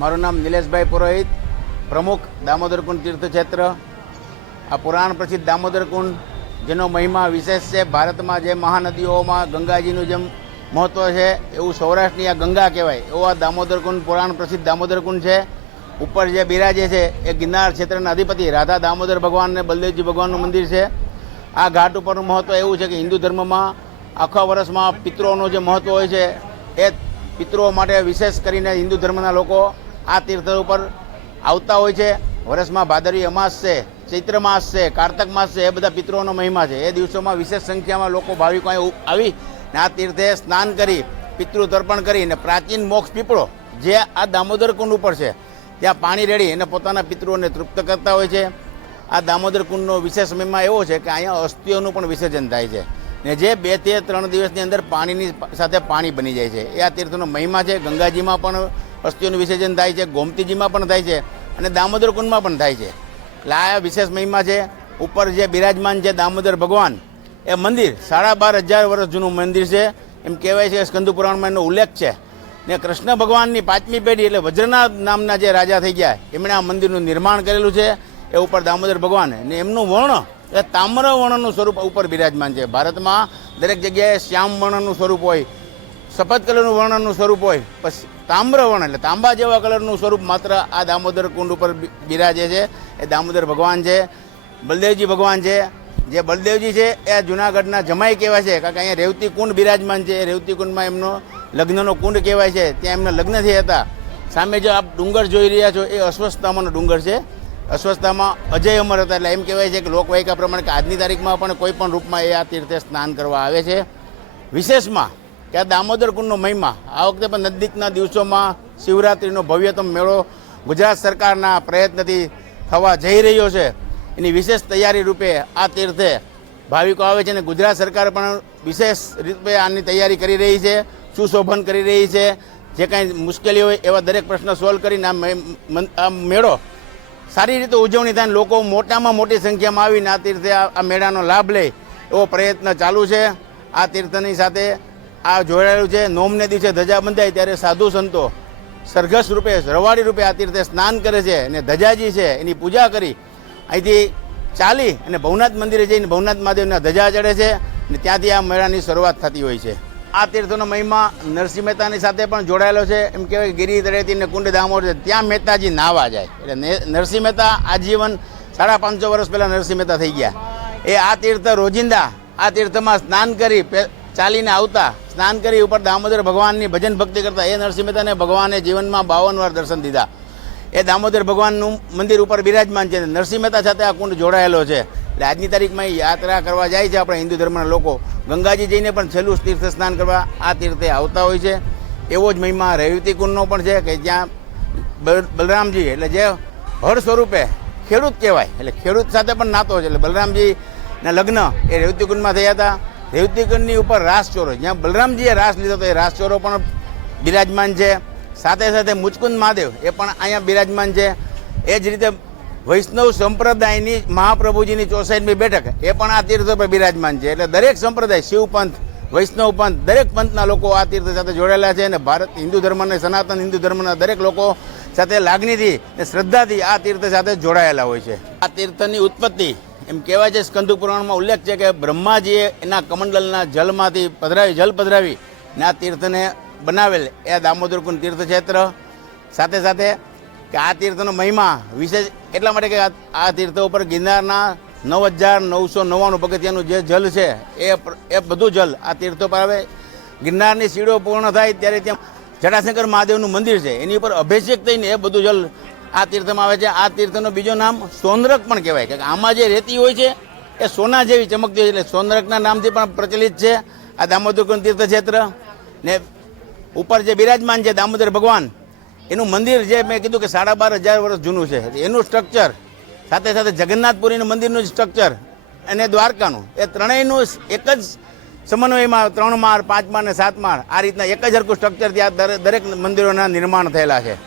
મારું નામ નિલેશભાઈ પુરોહિત, પ્રમુખ દામોદર કુંડ તીર્થક્ષેત્ર. આ પુરાણ પ્રસિદ્ધ દામોદર કુંડ જેનો મહિમા વિશેષ છે. ભારતમાં જે મહાનદીઓમાં ગંગાજીનું જેમ મહત્ત્વ છે, એવું સૌરાષ્ટ્રની આ ગંગા કહેવાય. એવો આ દામોદર કુંડ પુરાણ પ્રસિદ્ધ દામોદર કુંડ છે. ઉપર જે બિરાજે છે, એ ગિરનાર ક્ષેત્રના અધિપતિ રાધા દામોદર ભગવાન અને બલદેવજી ભગવાનનું મંદિર છે. આ ઘાટ ઉપરનું મહત્ત્વ એવું છે કે હિન્દુ ધર્મમાં આખા વર્ષમાં પિતૃઓનું જે મહત્ત્વ હોય છે, એ પિતૃઓ માટે વિશેષ કરીને હિન્દુ ધર્મના લોકો આ તીર્થ ઉપર આવતા હોય છે. વર્ષમાં ભાદરવી અમાસ છે, ચૈત્ર માસ છે, કારતક માસ છે, એ બધા પિતૃઓનો મહિમા છે. એ દિવસોમાં વિશેષ સંખ્યામાં લોકો ભાવિકો અહીં આવી ને આ તીર્થે સ્નાન કરી પિતૃ તર્પણ કરી અને પ્રાચીન મોક્ષ પીપળો જે આ દામોદર કુંડ ઉપર છે, ત્યાં પાણી રેડી અને પોતાના પિતૃઓને તૃપ્ત કરતા હોય છે. આ દામોદર કુંડનો વિશેષ મહિમા એવો છે કે અહીંયા અસ્થિઓનું પણ વિસર્જન થાય છે. ને જે બે તે ત્રણ દિવસની અંદર પાણીની સાથે પાણી બની જાય છે. એ આ તીર્થનો મહિમા છે. ગંગાજીમાં પણ અસ્થિઓનું વિસર્જન થાય છે. ગોમતીજીમાં પણ થાય છે અને દામોદર કુંડમાં પણ થાય છે. એટલે આ વિશેષ મહિમા છે. ઉપર જે બિરાજમાન છે દામોદર ભગવાન, એ મંદિર સાડા બાર હજાર વર્ષ જૂનું મંદિર છે. એમ કહેવાય છે કે સ્કંદ પુરાણમાં એનો ઉલ્લેખ છે. ને કૃષ્ણ ભગવાનની પાંચમી પેઢી એટલે વજ્રનાથ નામના જે રાજા થઈ ગયા, એમણે આ મંદિરનું નિર્માણ કરેલું છે. એ ઉપર દામોદર ભગવાન ને એમનું વર્ણ એ તામ્ર વર્ણનું સ્વરૂપ ઉપર બિરાજમાન છે. ભારતમાં દરેક જગ્યાએ શ્યામ વર્ણનું સ્વરૂપ હોય, સફેદ કલરનું વર્ણનનું સ્વરૂપ હોય પછી તામ્ર વર્ણ એટલે તાંબા જેવા કલરનું સ્વરૂપ માત્ર આ દામોદર કુંડ ઉપર બિરાજે છે. એ દામોદર ભગવાન છે, બલદેવજી ભગવાન છે. જે બલદેવજી છે એ જુનાગઢના જમાઈ કહેવાય છે. કારણ કે અહીંયા રેવતી કુંડ બિરાજમાન છે. એ રેવતી કુંડમાં એમનો લગ્નનો કુંડ કહેવાય છે. ત્યાં એમના લગ્ન થયા હતા. સામે જો આપ ડુંગર જોઈ રહ્યા છો, એ અસ્વસ્થતામાંનો ડુંગર છે. અસ્વસ્થતામાં અજય અમર હતા એટલે એમ કહેવાય છે કે લોકવાયકા પ્રમાણે કે આજની તારીખમાં પણ કોઈ પણ રૂપમાં એ આ તીર્થે સ્નાન કરવા આવે છે. વિશેષમાં કે આ દામોદર કુંડનો મહિમા, આ વખતે પણ નજીકના દિવસોમાં શિવરાત્રિનો ભવ્યતમ મેળો ગુજરાત સરકારના પ્રયત્નથી થવા જઈ રહ્યો છે. એની વિશેષ તૈયારી રૂપે આ તીર્થે ભાવિકો આવે છે અને ગુજરાત સરકાર પણ વિશેષ રૂપે આની તૈયારી કરી રહી છે, સુશોભન કરી રહી છે. જે કાંઈ મુશ્કેલી હોય એવા દરેક પ્રશ્ન સોલ્વ કરીને આ મેળો સારી રીતે ઉજવણી થાય લોકો મોટામાં મોટી સંખ્યામાં આવીને આ તીર્થે આ મેળાનો લાભ લે એવો પ્રયત્ન ચાલુ છે. આ તીર્થની સાથે આ જોડાયેલું છે. નોમને દિવસે ધજા બંધાય ત્યારે સાધુ સંતો સરઘસ રૂપે, રવાડી રૂપે આ તીર્થે સ્નાન કરે છે અને ધજાજી છે. એની પૂજા કરી અહીંથી ચાલી અને ભવનાથ મંદિરે જઈને ભવનાથ મહાદેવના ધજા ચડે છે અને ત્યાંથી આ મેળાની શરૂઆત થતી હોય છે. આ તીર્થનો મહિમા નરસિંહ મહેતાની સાથે પણ જોડાયેલો છે. એમ કહેવાય ગિરી તળેટી ને કુંડ દામોર છે. ત્યાં મહેતાજી નાવા જાય. એટલે નરસિંહ મહેતા આજીવન સાડા પાંચસો વર્ષ પહેલાં નરસિંહ મહેતા થઈ ગયા. એ આ તીર્થ રોજિંદા, આ તીર્થમાં સ્નાન કરી ચાલીને આવતા, સ્નાન કરી ઉપર દામોદર ભગવાનની ભજન ભક્તિ કરતા, એ નરસિંહ મહેતાને ભગવાને જીવનમાં બાવન વાર દર્શન દીધા. એ દામોદર ભગવાનનું મંદિર ઉપર બિરાજમાન છે. નરસિંહ મહેતા સાથે આ કુંડ જોડાયેલો છે. એટલે આજની તારીખમાં યાત્રા કરવા જાય છે આપણા હિન્દુ ધર્મના લોકો. ગંગાજી જઈને પણ છેલ્લું તીર્થ સ્નાન કરવા આ તીર્થે આવતા હોય છે. એવો જ મહિમા રેવતી કુંડનો પણ છે કે જ્યાં બલરામજી એટલે જે હળ સ્વરૂપે ખેડૂત કહેવાય. એટલે ખેડૂત સાથે પણ નાતો છે. એટલે બલરામજીના લગ્ન એ રેવતી કુંડમાં થયા હતા. રેવતી કુંડની ઉપર રાસ ચોરો જ્યાં બલરામજીએ રાસ લીધો હતો, એ રાસ ચોરો પણ બિરાજમાન છે. સાથે સાથે મુચકુંદ મહાદેવ એ પણ અહીંયા બિરાજમાન છે. એ જ રીતે વૈષ્ણવ સંપ્રદાયની મહાપ્રભુજીની ચોસાઈની બેઠક, એ પણ આ તીર્થ પર બિરાજમાન છે. એટલે દરેક સંપ્રદાય શિવ પંથ વૈષ્ણવ પંથ, દરેક પંથના લોકો આ તીર્થ સાથે જોડાયેલા છે અને ભારત, હિન્દુ ધર્મને, સનાતન હિન્દુ ધર્મના દરેક લોકો સાથે લાગણીથી અને શ્રદ્ધાથી આ તીર્થ સાથે જોડાયેલા હોય છે. આ તીર્થની ઉત્પત્તિ, એમ કહેવાય છે, સ્કંદુ પુરાણમાં ઉલ્લેખ છે કે બ્રહ્માજીએ એના કમંડલના જલમાંથી પધરાવી, જલ પધરાવી ને આ તીર્થને બનાવેલ. એ દામોદર કુંડ તીર્થક્ષેત્ર. સાથે સાથે કે આ તીર્થનો મહિમા વિશેષ એટલા માટે કે આ- તીર્થ ઉપર ગિરનારના નવ હજાર નવસો નવ્વાણું પગથિયાનું જે જલ છે, એ એ બધું જલ આ તીર્થ પર આવે. ગિરનારની સીડો પૂર્ણ થાય ત્યારે ત્યાં જટાશંકર મહાદેવનું મંદિર છે. એની ઉપર અભિષેક થઈને એ બધું જલ આ તીર્થમાં આવે છે. આ તીર્થનું બીજું નામ સોનરક પણ કહેવાય. કે આમાં જે રેતી હોય છે, એ સોના જેવી ચમકતી હોય એટલે સોનરકના નામથી પણ પ્રચલિત છે આ દામોદર તીર્થ તીર્થક્ષેત્ર. ને ઉપર જે બિરાજમાન છે દામોદર ભગવાન એનું મંદિર જે મેં કીધું કે સાડા બાર હજાર વર્ષ જૂનું છે. એનું સ્ટ્રક્ચર સાથે સાથે જગન્નાથપુરીનું મંદિરનું સ્ટ્રક્ચર અને દ્વારકાનું. એ ત્રણેયનું એક જ સમન્વયમાં, ત્રણ માળ, પાંચ માળ અને સાત માળ, આ રીતના એક જ હરકું સ્ટ્રક્ચર ત્યાં દરે- દરેક મંદિરોના નિર્માણ થયેલા છે.